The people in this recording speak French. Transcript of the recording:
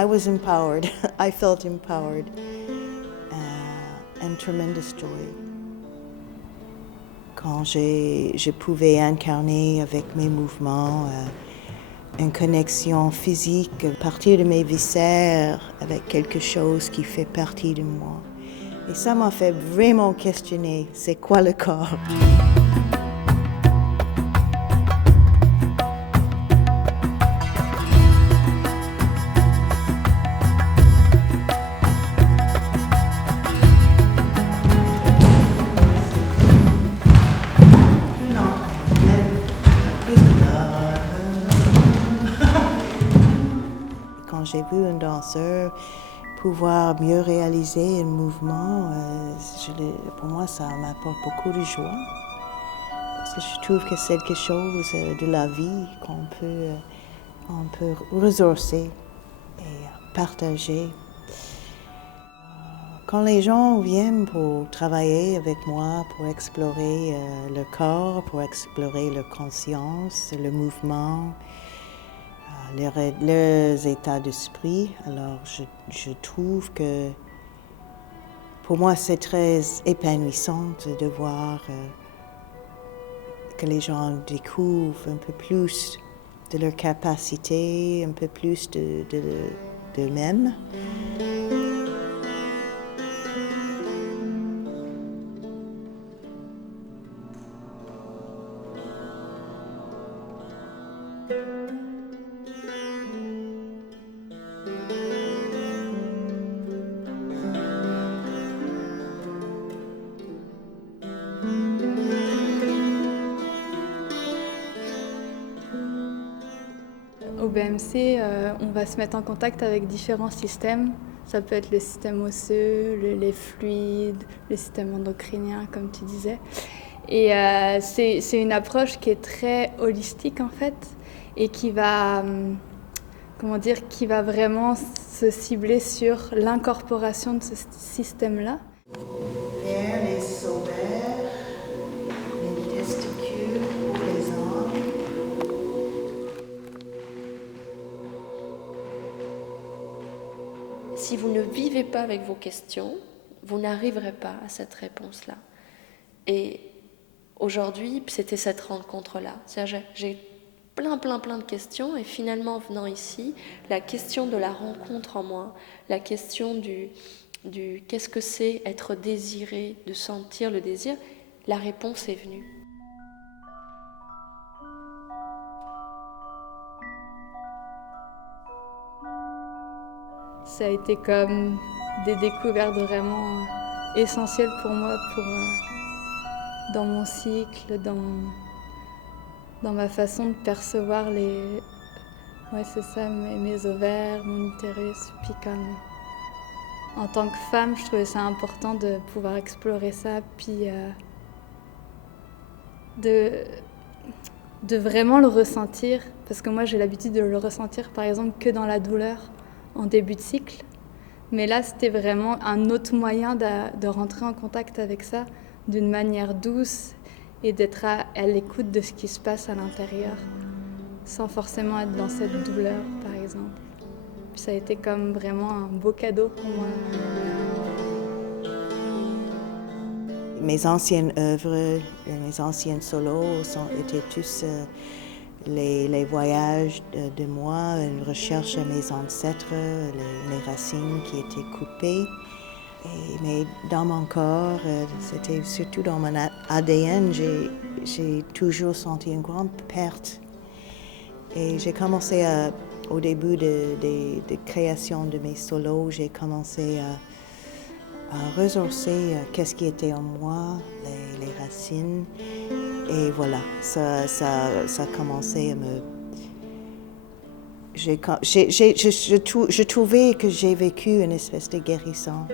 I was empowered. I felt empowered and tremendous joy. Quand je pouvais incarner avec mes mouvements une connexion physique à partir de mes viscères avec quelque chose qui fait partie de moi. Et ça m'a fait vraiment questionner, c'est quoi le corps? Quand j'ai vu un danseur pouvoir mieux réaliser un mouvement, pour moi, ça m'apporte beaucoup de joie. Parce que je trouve que c'est quelque chose de la vie qu'on peut ressourcer et partager. Quand les gens viennent pour travailler avec moi, pour explorer le corps, pour explorer leur conscience, le mouvement, leurs états d'esprit, alors je trouve que pour moi c'est très épanouissant de voir que les gens découvrent un peu plus de leur capacité, un peu plus d'eux-mêmes. Au BMC, on va se mettre en contact avec différents systèmes. Ça peut être le système osseux, les fluides, le système endocrinien, comme tu disais. Et c'est une approche qui est très holistique, en fait, et qui va vraiment se cibler sur l'incorporation de ce système-là. Les ovaires, les testicules pour les hommes. Si vous ne vivez pas avec vos questions, vous n'arriverez pas à cette réponse-là. Et aujourd'hui, c'était cette rencontre-là. C'est-à-dire, j'ai plein de questions et finalement, en venant ici, la question de la rencontre en moi, la question du qu'est-ce que c'est être désiré, de sentir le désir, la réponse est venue. Ça a été comme des découvertes vraiment essentielles pour moi, dans mon cycle, dans ma façon de percevoir mes ovaires, mon utérus. Puis comme en tant que femme, je trouvais ça important de pouvoir explorer ça, puis de vraiment le ressentir, parce que moi j'ai l'habitude de le ressentir par exemple que dans la douleur en début de cycle, mais là c'était vraiment un autre moyen de rentrer en contact avec ça d'une manière douce et d'être à l'écoute de ce qui se passe à l'intérieur sans forcément être dans cette douleur par exemple. Puis ça a été comme vraiment un beau cadeau pour moi. Mes anciennes œuvres, mes anciennes solos étaient tous les voyages de moi, une recherche à mes ancêtres, les racines qui étaient coupées. Mais dans mon corps, c'était surtout dans mon ADN, j'ai toujours senti une grande perte. Et j'ai commencé au début de création de mes solos, j'ai commencé à ressourcer qu'est-ce qui était en moi, les racines. Et voilà, ça a commencé à me... Je trouvais que j'ai vécu une espèce de guérison.